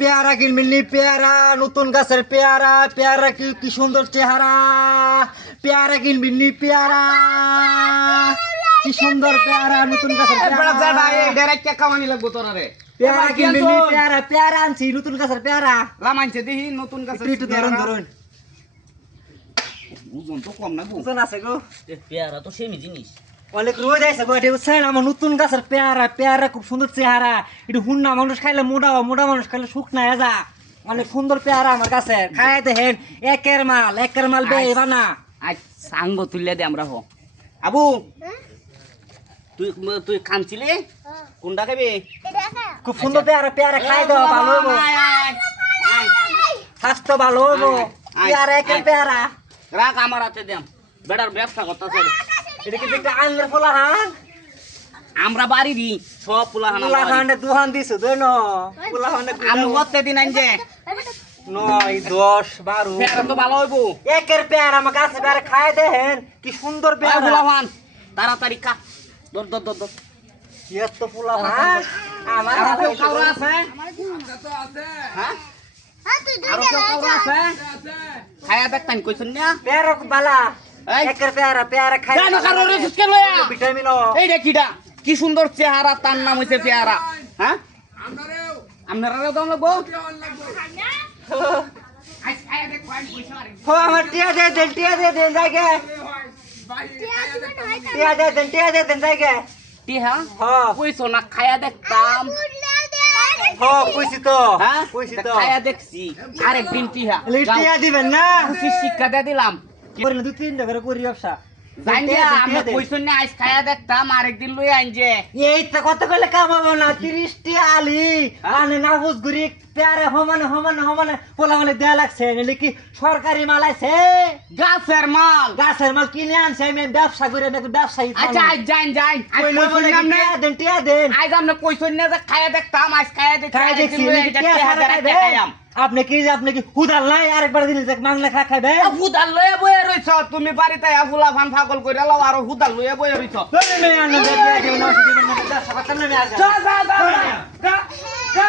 পেয়ারা কিনবেন নি? পেয়ারা, নতুন গাছের পেয়ারা। পেয়ারা কি সুন্দর চেহারা। পেয়ারা কিনবেন নি? পেয়ারা, কি সুন্দর পেয়ারা, নতুন গাছের পেয়ারা। পেয়ারা কিনবেন নি? পেয়ারা, পেয়ারা আনছি, নতুন গাছের পেয়ারা। নতুন গাছের একটু ধরুন ধরুন। ওজন তো কম না গো। ওজন আছে গো। পেয়ারা তো সেমি জিনিস। অনেক রোদ আছে গো, এটা বুঝছেন? আমার নতুন গাছের পেয়ারা। পেয়ারা খুব সুন্দর চেহারা। এটা হুন্না মানুষ খাইলে মোটা, মোটা মানুষ খাইলে শুকনা যা। অনেক সুন্দর পেয়ারা আমার কাছে। খাই দেখেন, একের মাল বেবা না। আজ সাঙ্গ তুললে দে আমরা হ। আবু তুই তুই খানছিলি কোনটা খাবি? খুব সুন্দর পেয়ারা। পেয়ারা খাই দাও, ভালো হবো, স্বাস্থ্য ভালো হবো। পেয়ারা, একের পেয়ারা। রাখ আমার হাতে দেম, বেটার ব্যবসা করতেছে। এটা কি একটা আনলের ফলা হান? আমরা বাড়ি দি সব পোলাহান ফুলা হান্ডে দুহান দিছো তুই ন? ফুলা হান্ডে আমি কত দিন আনছে 9, 10, 12। পেয়ারা তো ভালো হইব। একের পেয়ারা আমার কাছে পেয়ারা খাই দেখেন, কি সুন্দর পেয়ারা। পোলাহান তাড়াতাড়ি খা। দর দর দর দর। কি এত ফুলা হান? আমার আর হাতে কেউ কাউরা আছে? হ্যাঁ আর কেউ কাউরা আছে? খায়া দেখতাম কইছন না? পেয়ারা খুব বালা। এই। একের পেয়ারা, পেয়ারা খাই। কেন কারো রেসুস কে লয়া? ভিটামিন ও। এই রে কিডা কি সুন্দর চেহারা, তার নাম হইছে পেয়ারা। হ্যাঁ আপনারাও দাম লাগবো। হো আমার টিয়া দে দেন, টিয়া দে দেন জায়গা। টিয়া দে দেন জায়গা। টিহা হ্যাঁ কইছো না খায়া দেখতাম? হ্যাঁ কইছি তো, হ্যাঁ কইছি তো। খায়া দেখছি আরেকদিন টিহা টিয়া দিবেন না? খুশি শিক্ষা দিয়ে দিলাম। করি না, 2-3টা করে করি ব্যবসা। জানিয়া আমি কইছো না আজ খায়া দেখতাম, আরেকদিন লই আনজে। এই তো কত কইলে কামাবো না? 30টি আলি আনে না হুজগুরি পেয়ারা সমানে পোলা মানে দেয়া লাগছে। নাহলে কি সরকারি মাল আছে? গাছের মাল। গাছের মাল কিনে আনছে, আমি ব্যবসা করে নাকি ব্যবসায়ী। আচ্ছা আজ যাই যাই আজ কইছো না আমনে টিয়া দেন। আজ আমনে কইছো না যে খায়া দেখতাম, আজ খায়া দেখছি খাই দেখছি, আরেকদিন লই আনজে, টিয়া টিহা ছাড়া দিয়ে খাইবেন? খাইয়াম। আপনি কি হুদাল নাই? আরেকবার দিলে যে মাংলা খাইবে? হুদাল লয়ে বয়ে রইছ তুমি, বাড়িতে ফুলা ফান পাগল কইরা লাও আর হুদাল লয়ে বয়ে রইছ। আমি আনো, ব্যবসা করতাম না আমি আজ। যা যা যা যা।